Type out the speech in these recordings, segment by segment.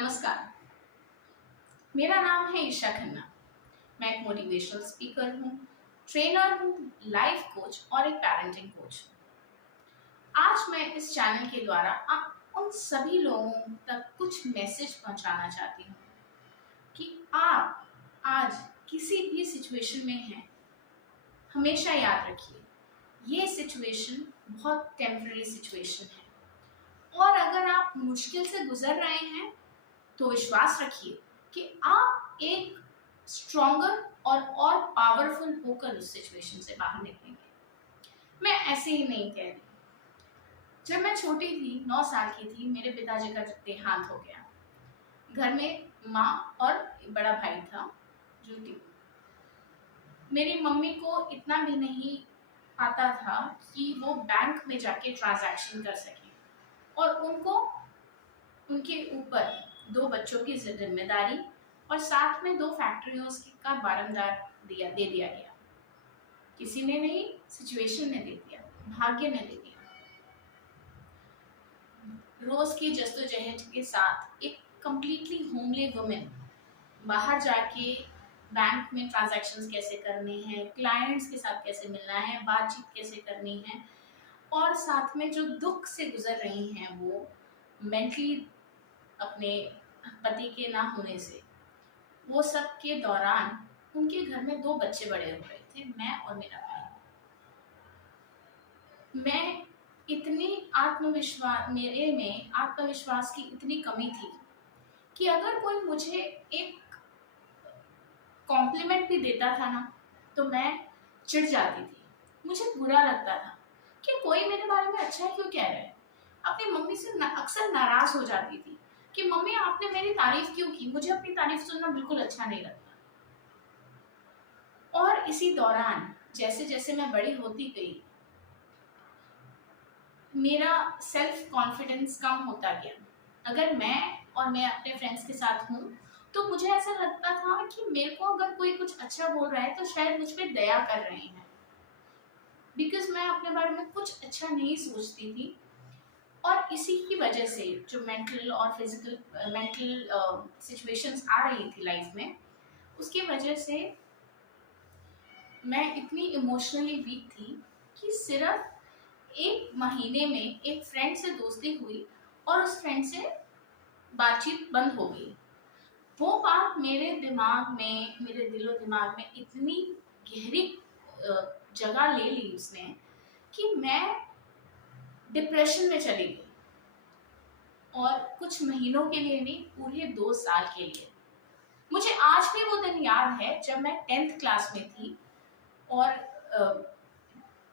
नमस्कार, मेरा नाम है ईशा खन्ना। मैं एक मोटिवेशनल स्पीकर हूँ, ट्रेनर हूँ, लाइफ कोच और एक पेरेंटिंग कोच। आज मैं इस चैनल के द्वारा आप उन सभी लोगों तक कुछ मैसेज पहुँचाना चाहती हूँ कि आप आज किसी भी सिचुएशन में हैं, हमेशा याद रखिए ये सिचुएशन बहुत टेम्पररी सिचुएशन है। और अगर आप मुश्किल से गुजर रहे हैं तो विश्वास रखिए कि आप एक स्ट्रॉन्गर और पावरफुल होकर उस सिचुएशन से बाहर निकलेंगे। मैं ऐसे ही नहीं कह रही। जब मैं छोटी थी, 9 साल की थी, मेरे पिताजी का देहांत हो गया। घर में माँ और बड़ा भाई था जो कि मेरी मम्मी को इतना भी नहीं आता था कि वो बैंक में जाके ट्रांजैक्शन कर सके और उनको उनके ऊपर 2 बच्चों की जिम्मेदारी और साथ में 2 फैक्ट्रियों का बारंदार दे दिया गया। किसी ने नहीं, सिचुएशन ने दे दिया, भाग्य ने दे दिया। रोज की जद्दोजहद के साथ एक कंप्लीटली होमली वुमेन बाहर जाके बैंक में ट्रांजैक्शंस कैसे करने हैं, क्लाइंट्स के साथ कैसे मिलना है, बातचीत कैसे करनी है और साथ में जो दुख से गुजर रही हैं वो मेंटली अपने पति के ना होने से, वो सब के दौरान उनके घर में 2 बच्चे बड़े हो गए थे, मैं और मेरा भाई। मैं मेरे में आत्मविश्वास की इतनी कमी थी कि अगर कोई मुझे एक कॉम्प्लीमेंट भी देता था ना तो मैं चिढ़ जाती थी। मुझे बुरा लगता था कि कोई मेरे बारे में अच्छा क्यों कह रहा है। अपनी मम्मी से अक्सर नाराज हो जाती थी कि मम्मी आपने मेरी तारीफ क्यों की, मुझे अपनी तारीफ सुनना बिल्कुल अच्छा नहीं लगता। और इसी दौरान जैसे जैसे मैं बड़ी होती गई, मेरा सेल्फ कॉन्फिडेंस कम होता गया। अगर मैं अपने फ्रेंड्स के साथ हूँ तो मुझे ऐसा लगता था कि मेरे को अगर कोई कुछ अच्छा बोल रहा है तो शायद मुझ पर दया कर रहे हैं, बिकॉज मैं अपने बारे में कुछ अच्छा नहीं सोचती थी। और इसी की वजह से जो मेंटल सिचुएशंस आ रही थी लाइफ में, उसकी वजह से मैं इतनी इमोशनली वीक थी कि सिर्फ 1 महीने में एक फ्रेंड से दोस्ती हुई और उस फ्रेंड से बातचीत बंद हो गई। वो बात मेरे दिलो दिमाग में इतनी गहरी जगह ले ली उसने कि मैं डिप्रेशन में चली गई। और कुछ महीनों के लिए नहीं, पूरे 2 साल के लिए। मुझे आज भी वो दिन याद है जब मैं 10th क्लास में थी और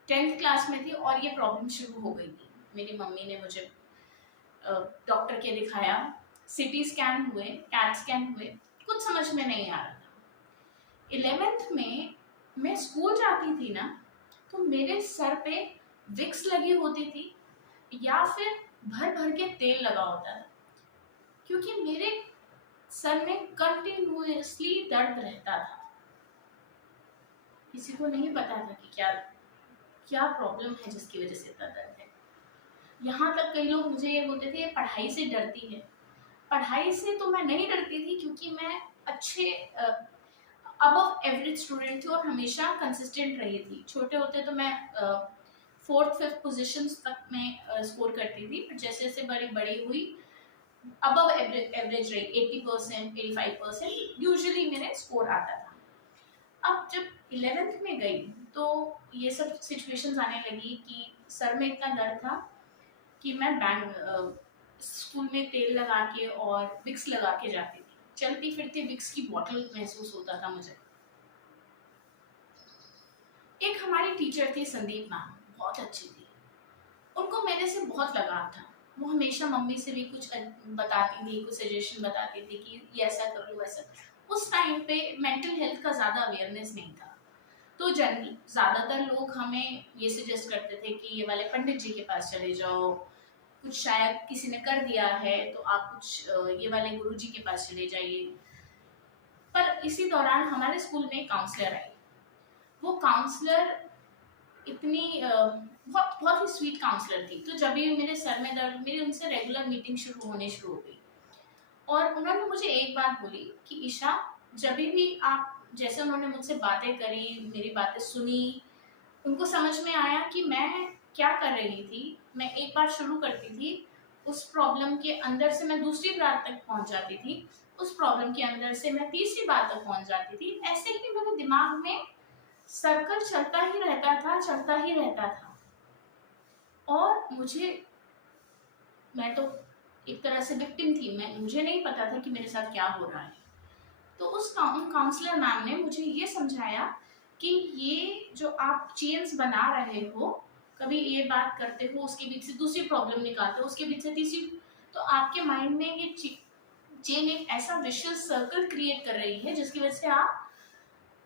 10th क्लास में थी और ये प्रॉब्लम शुरू हो गई थी। मेरी मम्मी ने मुझे डॉक्टर के दिखाया, CT स्कैन हुए, कैट स्कैन हुए, कुछ समझ में नहीं आ रहा था। 11th में मैं स्कूल जाती थी ना तो मेरे सर पे विक्स लगी होती थी या फिर भर भर के तेल लगा होता था, क्योंकि मेरे सर में कंटिन्यूअसली दर्द रहता था। किसी को नहीं पता था कि क्या प्रॉब्लम है जिसकी वजह से इतना दर्द है। यहाँ तक कई लोग मुझे ये बोलते थे ये पढ़ाई से डरती है। पढ़ाई से तो मैं नहीं डरती थी क्योंकि मैं अच्छे अबव एवरेज स्टूडेंट थी और हमेशा कंसिस्टेंट रही थी। छोटे होते तो मैं 4th 5th पोजीशंस तक में स्कोर करती थी, पर जैसे जैसे बड़ी हुई अबव एवरेज रही, 80%, 85% यूजुअली मेरे स्कोर आता था। अब जब 11th में गई तो ये सब सिचुएशंस आने लगी कि सर में इतना दर्द था कि मैं स्कूल में तेल लगा के और विक्स लगा के जाती थी। चलती फिरती विक्स की बॉटल महसूस होता था मुझे। एक हमारी टीचर थी संदीप मैम, बहुत अच्छी थी। उनको मेरे से बहुत लगाव था। वो हमेशा मम्मी से भी कुछ बताती थी, कुछ सजेशन बताती थी कि ये ऐसा कर लो, वैसा। उस टाइम पे मेंटल हेल्थ का ज़्यादा अवेयरनेस नहीं था, तो ज़्यादातर लोग हमें ये सजेस्ट करते थे कि ये वाले पंडित जी के पास चले जाओ, कुछ शायद किसी ने कर दिया है तो आप कुछ ये वाले गुरु जी के पास चले जाइए। पर इसी दौरान हमारे स्कूल में एक काउंसलर आई। वो काउंसलर इतनी बहुत बहुत ही स्वीट काउंसलर थी। तो जब भी मेरे सर में दर्द, मेरी उनसे रेगुलर मीटिंग शुरू हो गई। और उन्होंने मुझे एक बात बोली कि ईशा, जब भी आप, जैसे उन्होंने मुझसे बातें करी, मेरी बातें सुनी, उनको समझ में आया कि मैं क्या कर रही थी। मैं एक बार शुरू करती थी, उस प्रॉब्लम के अंदर से मैं दूसरी बात तक पहुंच जाती थी, उस प्रॉब्लम के अंदर से मैं तीसरी बात तक पहुंच जाती थी। ऐसे ही मेरे दिमाग में सर्कल चलता ही रहता था, चलता ही रहता था। और मैं तो एक तरह से विक्टिम थी, मुझे नहीं पता था कि मेरे साथ क्या हो रहा है। तो उस काउंसलर मैम ने मुझे ये समझाया कि ये जो आप चेन्स बना रहे हो, कभी ये बात करते हो, उसके बीच से दूसरी प्रॉब्लम निकालते हो, उसके बीच से तीसरी, तो आपके माइंड में ये चेन एक ऐसा विशियस सर्कल क्रिएट कर रही है जिसकी वजह से आप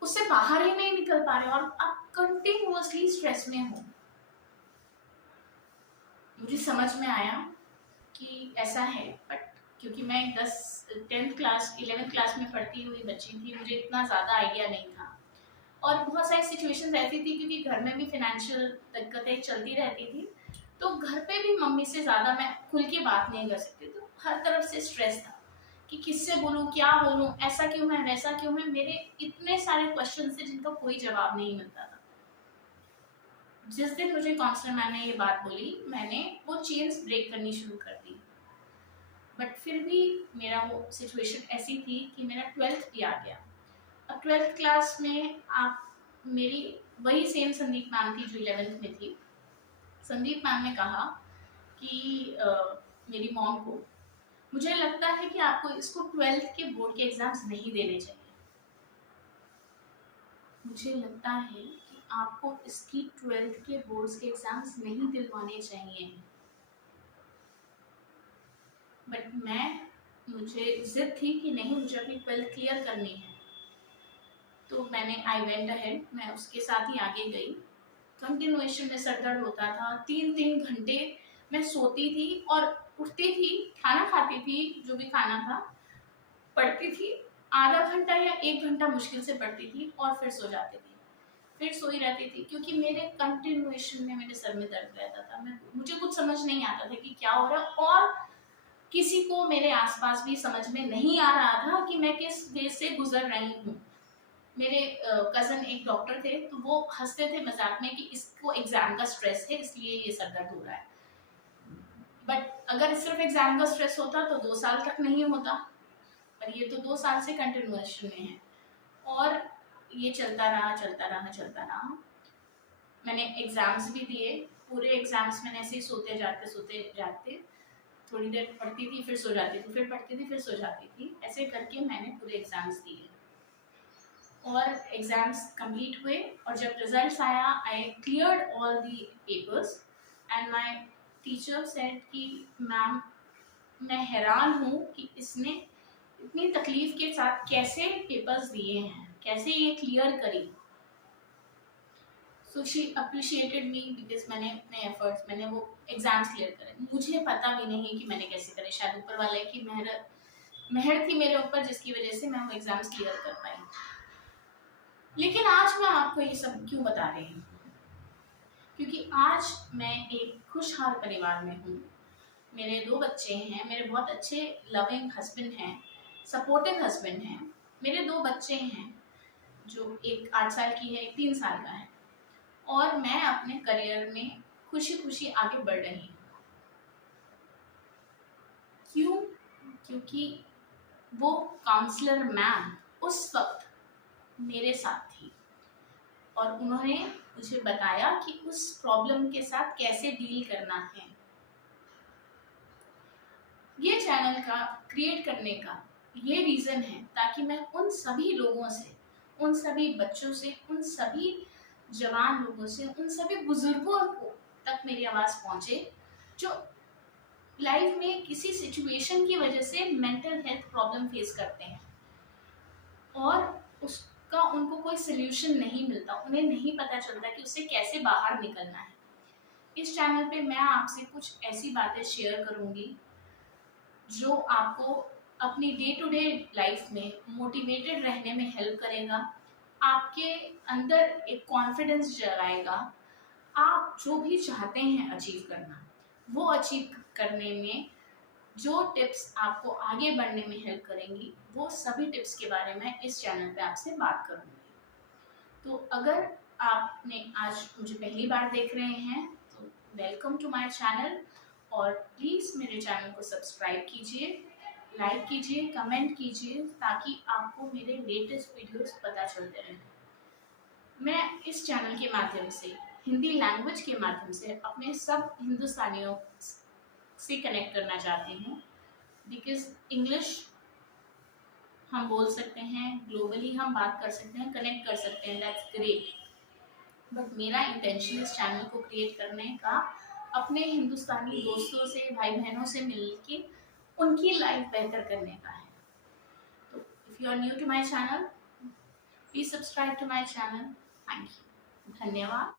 उससे बाहर ही नहीं निकल पा रहे हो और आप कंटिन्यूअसली स्ट्रेस में हो। मुझे समझ में आया कि ऐसा है, बट क्योंकि मैं 10th क्लास 11th क्लास में पढ़ती हुई बच्ची थी, मुझे इतना ज़्यादा आइडिया नहीं था। और बहुत सारी सिचुएशंस ऐसी थी क्योंकि घर में भी फाइनेंशियल दिक्कतें चलती रहती थी, तो घर पे भी मम्मी से ज़्यादा मैं खुल के बात नहीं कर सकती, तो हर तरफ से स्ट्रेस था कि किससे बोलूँ, क्या बोलूँ, ऐसा क्यों है, वैसा क्यों है। मेरे इतने सारे क्वेश्चन थे जिनका कोई जवाब नहीं मिलता था। जिस दिन मुझे काउंसलर मैम ने ये बात बोली, मैंने वो चेन्स ब्रेक करनी शुरू कर दी। बट फिर भी मेरा वो सिचुएशन ऐसी थी कि मेरा 12th भी आ गया। अब 12th क्लास में आप, मेरी वही सेम संदीप मैम थी जो 11th में थी। संदीप मैम ने कहा कि मेरी मॉम को, मुझे लगता है कि आपको इसको 12th के बोर्ड के एग्जाम्स नहीं देने चाहिए। मुझे लगता है कि आपको इसकी 12th के बोर्ड्स के एग्जाम्स नहीं दिलवाने चाहिए। बट मुझे जिद थी कि नहीं, मुझे अपनी 12th क्लियर करनी है। तो आई वेंट अहेड, मैं उसके साथ ही आगे गई। कंटिन्यूएशन में सर दर्द होता था, 3-3 घंटे मैं सोती थी और उठती थी, खाना खाती थी, जो भी खाना था, पढ़ती थी, आधा घंटा या 1 घंटा मुश्किल से पढ़ती थी और फिर सो जाती थी, फिर सोई रहती थी, क्योंकि मेरे कंटिन्यूएशन में मेरे सर में दर्द रहता था। मुझे कुछ समझ नहीं आता था कि क्या हो रहा है, और किसी को मेरे आसपास भी समझ में नहीं आ रहा था कि मैं किस फेज से गुजर रही हूँ। मेरे कज़न एक डॉक्टर थे, तो वो हंसते थे मजाक में कि इसको एग्जाम का स्ट्रेस है इसलिए ये सर दर्द हो रहा है। बट अगर सिर्फ एग्जाम का स्ट्रेस होता तो 2 साल तक नहीं होता, पर ये तो 2 साल से कंटिन्यूएशन में है। और ये चलता रहा, चलता रहा, चलता रहा। मैंने एग्जाम्स भी दिए, पूरे एग्जाम्स में ऐसे ही सोते जाते थोड़ी देर पढ़ती थी, फिर सो जाती थी, फिर पढ़ती थी, फिर सो जाती थी। ऐसे करके मैंने पूरे एग्जाम्स दिए और एग्जाम्स कंप्लीट हुए। और जब रिजल्ट्स आया, आई cleared all the papers and my teacher said कि मैम, मैं हैरान हूँ कि इसने इतनी तकलीफ के साथ कैसे पेपर्स दिए हैं, कैसे ये क्लियर करी। So she appreciated me because मैंने अपने एफर्ट्स, मैंने वो एग्जाम्स क्लियर करे। मुझे पता भी नहीं कि मैंने कैसे करे, शायद ऊपर वाले की मेहर थी मेरे ऊपर, जिसकी वजह से मैं वो एग्जाम्स क्लियर कर पाई। लेकिन आज मैं आपको ये सब क्यों बता रही हूँ, क्योंकि आज मैं एक खुशहाल परिवार में हूँ। मेरे 2 बच्चे हैं, मेरे बहुत अच्छे लविंग हस्बैंड हैं, सपोर्टिव हस्बैंड हैं। मेरे 2 बच्चे हैं, जो एक 8 साल की है, एक 3 साल का है, और मैं अपने करियर में खुशी खुशी आगे बढ़ रही हूँ। क्यों? क्योंकि वो काउंसलर मैम उस वक्त मेरे साथ थी और उन्होंने मुझे बताया कि उस प्रॉब्लम के साथ कैसे डील करना है। ये चैनल का क्रिएट करने का ये रीज़न है ताकि मैं उन सभी लोगों से, उन सभी बच्चों से, उन सभी जवान लोगों से, उन सभी बुजुर्गों को तक मेरी आवाज़ पहुंचे जो लाइफ में किसी सिचुएशन की वजह से मेंटल हेल्थ प्रॉब्लम फेस करते हैं और उसका उनको कोई सोल्यूशन नहीं मिलता, उन्हें नहीं पता चलता कि उससे कैसे बाहर निकलना है। इस चैनल पे मैं आपसे कुछ ऐसी बातें शेयर करूंगी जो आपको अपनी डे टू डे लाइफ में मोटिवेटेड रहने में हेल्प करेगा, आपके अंदर एक कॉन्फिडेंस जगाएगा। आप जो भी चाहते हैं अचीव करना, वो अचीव करने में जो टिप्स आपको आगे बढ़ने में हेल्प करेंगी, वो सभी टिप्स के बारे में इस चैनल पे आपसे बात करूँगी। तो अगर आपने आज मुझे पहली बार देख रहे हैं तो वेलकम टू माय चैनल, और प्लीज़ मेरे चैनल को सब्सक्राइब कीजिए, लाइक कीजिए, कमेंट कीजिए, ताकि आपको मेरे लेटेस्ट वीडियोस पता चलते रहें। मैं इस चैनल के माध्यम से, हिंदी लैंग्वेज के माध्यम से अपने सब हिंदुस्तानियों से कनेक्ट करना चाहती हूँ, बिकॉज इंग्लिश हम बोल सकते हैं, ग्लोबली हम बात कर सकते हैं, कनेक्ट कर सकते हैं, दैट्स ग्रेट। बट मेरा इंटेंशन इस चैनल को क्रिएट करने का अपने हिंदुस्तानी दोस्तों से, भाई बहनों से मिल के उनकी लाइफ बेहतर करने का है। तो if you are new to my channel, please subscribe to my channel. Thank you, धन्यवाद।